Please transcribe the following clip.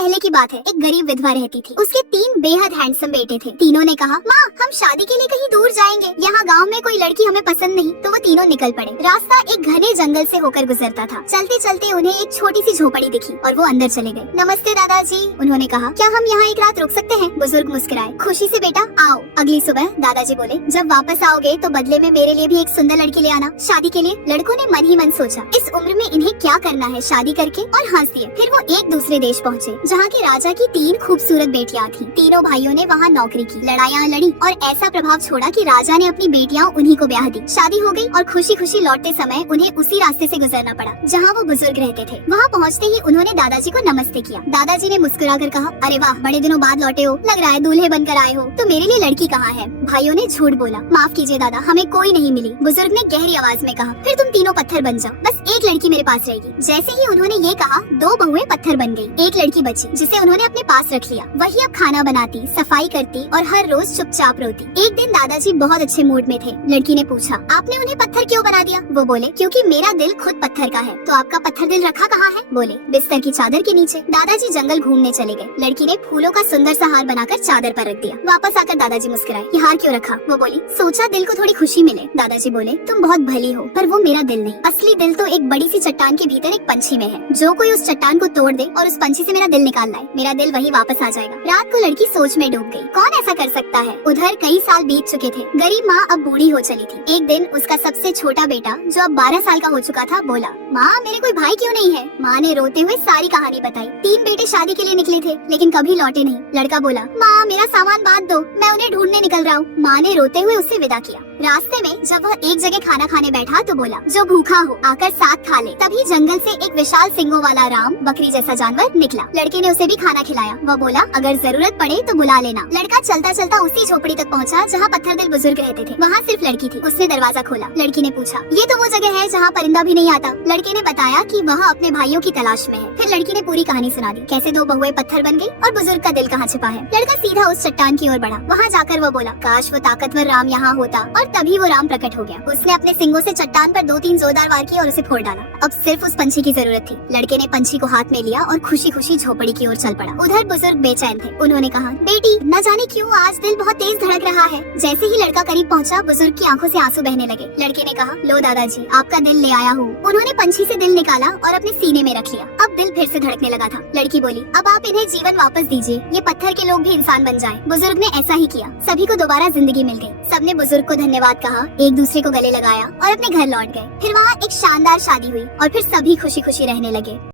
पहले की बात है, एक गरीब विधवा रहती थी। उसके 3 बेहद हैंडसम बेटे थे। तीनों ने कहा, माँ हम शादी के लिए कहीं दूर जाएंगे, यहाँ गांव में कोई लड़की हमें पसंद नहीं। तो वो तीनों निकल पड़े। रास्ता एक घने जंगल से होकर गुजरता था। चलते चलते उन्हें एक छोटी सी झोपड़ी दिखी और वो अंदर चले गए। नमस्ते दादाजी, उन्होंने कहा, क्या हम यहाँ एक रात रुक सकते हैं? बुजुर्ग मुस्कुराए। खुशी से बेटा, आओ। अगली सुबह दादाजी बोले, जब वापस आओगे तो बदले में मेरे लिए भी एक सुंदर लड़की ले आना शादी के लिए। लड़कों ने मन ही मन सोचा, इस उम्र में इन्हें क्या करना है शादी करके, और हंस दिए। फिर वो एक दूसरे देश पहुँचे जहाँ के राजा की 3 खूबसूरत बेटियां थीं। तीनों भाइयों ने वहाँ नौकरी की, लड़ाइयाँ लड़ी और ऐसा प्रभाव छोड़ा कि राजा ने अपनी बेटियां उन्हीं को ब्याह दी। शादी हो गई और खुशी खुशी लौटते समय उन्हें उसी रास्ते से गुजरना पड़ा जहाँ वो बुजुर्ग रहते थे। वहाँ पहुँचते ही उन्होंने दादाजी को नमस्ते किया। दादाजी ने मुस्कुराकर कहा, अरे वाह, बड़े दिनों बाद लौटे हो, लग रहा है दूल्हे बनकर आए हो। तो मेरे लिए लड़की कहाँ है? भाइयों ने झूठ बोला। माफ कीजिए दादा, हमें कोई नहीं मिली। बुजुर्ग ने गहरी आवाज में कहा, फिर तुम तीनों पत्थर बन जाओ, बस एक लड़की मेरे पास रहेगी। जैसे ही उन्होंने ये कहा, 2 बहुएं पत्थर बन गयी। एक लड़की बची जिसे उन्होंने अपने पास रख लिया। वही अब खाना बनाती, सफाई करती और हर रोज चुपचाप रोती। एक दिन दादाजी बहुत अच्छे मूड में थे। लड़की ने पूछा, आपने उन्हें पत्थर क्यों बना दिया? वो बोले, क्योंकि मेरा दिल खुद पत्थर का है। तो आपका पत्थर दिल रखा कहाँ है? बोले, बिस्तर की चादर के नीचे। दादाजी जंगल घूमने चले गए। लड़की ने फूलों का सुंदर सा हार बनाकर चादर पर रख दिया। वापस आकर दादाजी मुस्कुराए, ये हार क्यों रखा? वो बोली, सोचा दिल को थोड़ी खुशी मिले। दादाजी बोले, तुम बहुत भली हो, पर वो मेरा दिल नहीं। असली दिल तो एक बड़ी सी चट्टान के भीतर एक पंछी में है। जो कोई उस चट्टान को तोड़ दे और उस पंछी से मेरा दिल निकाल लाए, मेरा दिल वही वापस आ जाएगा। रात को लड़की सोच में डूब गई, कौन ऐसा कर सकता है? उधर कई साल बीत चुके थे। गरीब माँ अब बूढ़ी हो चली थी। एक दिन उसका सबसे छोटा बेटा, जो अब 12 साल का हो चुका था, बोला, माँ मेरे कोई भाई क्यों नहीं है? माँ ने रोते हुए सारी कहानी बताई। 3 बेटे शादी के लिए निकले थे, लेकिन कभी लौटे नहीं। लड़का बोला, माँ मेरा सामान बांध दो, मैं उन्हें ढूंढने निकल रहा हूँ। माँ ने रोते हुए उससे विदा किया। रास्ते में जब वह एक जगह खाना खाने बैठा तो बोला, जो भूखा हो आकर साथ खा ले। तभी जंगल से एक विशाल सिंगों वाला राम, बकरी जैसा जानवर, निकला। लड़के ने उसे भी खाना खिलाया। वह बोला, अगर जरूरत पड़े तो बुला लेना। लड़का चलता चलता उसी झोपड़ी तक पहुंचा जहाँ पत्थर दिल बुजुर्ग रहते थे। वहाँ सिर्फ लड़की थी। उसने दरवाजा खोला। लड़की ने पूछा, ये तो वो जगह है जहाँ परिंदा भी नहीं आता। लड़के ने बताया कि वह अपने भाइयों की तलाश में है। फिर लड़की ने पूरी कहानी सुना दी, कैसे 2 बहुएं पत्थर बन गई और बुजुर्ग का दिल कहाँ छिपा है। लड़का सीधा उस चट्टान की ओर बढ़ा। वहाँ जाकर वो बोला, काश वो ताकतवर राम यहाँ होता। और तभी वो राम प्रकट हो गया। उसने अपने सिंगों से चट्टान पर 2-3 जोरदार वार किए और उसे फोड़ डाला। अब सिर्फ उस पंछी की जरूरत थी। लड़के ने पंछी को हाथ में लिया और खुशी खुशी झोपड़ी की ओर चल पड़ा। उधर बुजुर्ग बेचैन थे। उन्होंने कहा, बेटी न जाने क्यों आज दिल बहुत तेज धड़क रहा है। जैसे ही लड़का करीब पहुंचा, बुजुर्ग की आंखों से आंसू बहने लगे। लड़के ने कहा, लो दादाजी, आपका दिल ले आया हूँ। उन्होंने पंछी से दिल निकाला और अपने सीने में रख लिया। अब दिल फिर से धड़कने लगा था। लड़की बोली, अब आप इन्हें जीवन वापस दीजिए, ये पत्थर के लोग भी इंसान बन जाएं। बुजुर्ग ने ऐसा ही किया। सभी को दोबारा जिंदगी मिल गई। सबने बुजुर्ग को धन्यवाद कहा, एक दूसरे को गले लगाया और अपने घर लौट गए। फिर वहाँ एक शानदार शादी हुई और फिर सभी खुशी खुशी रहने लगे।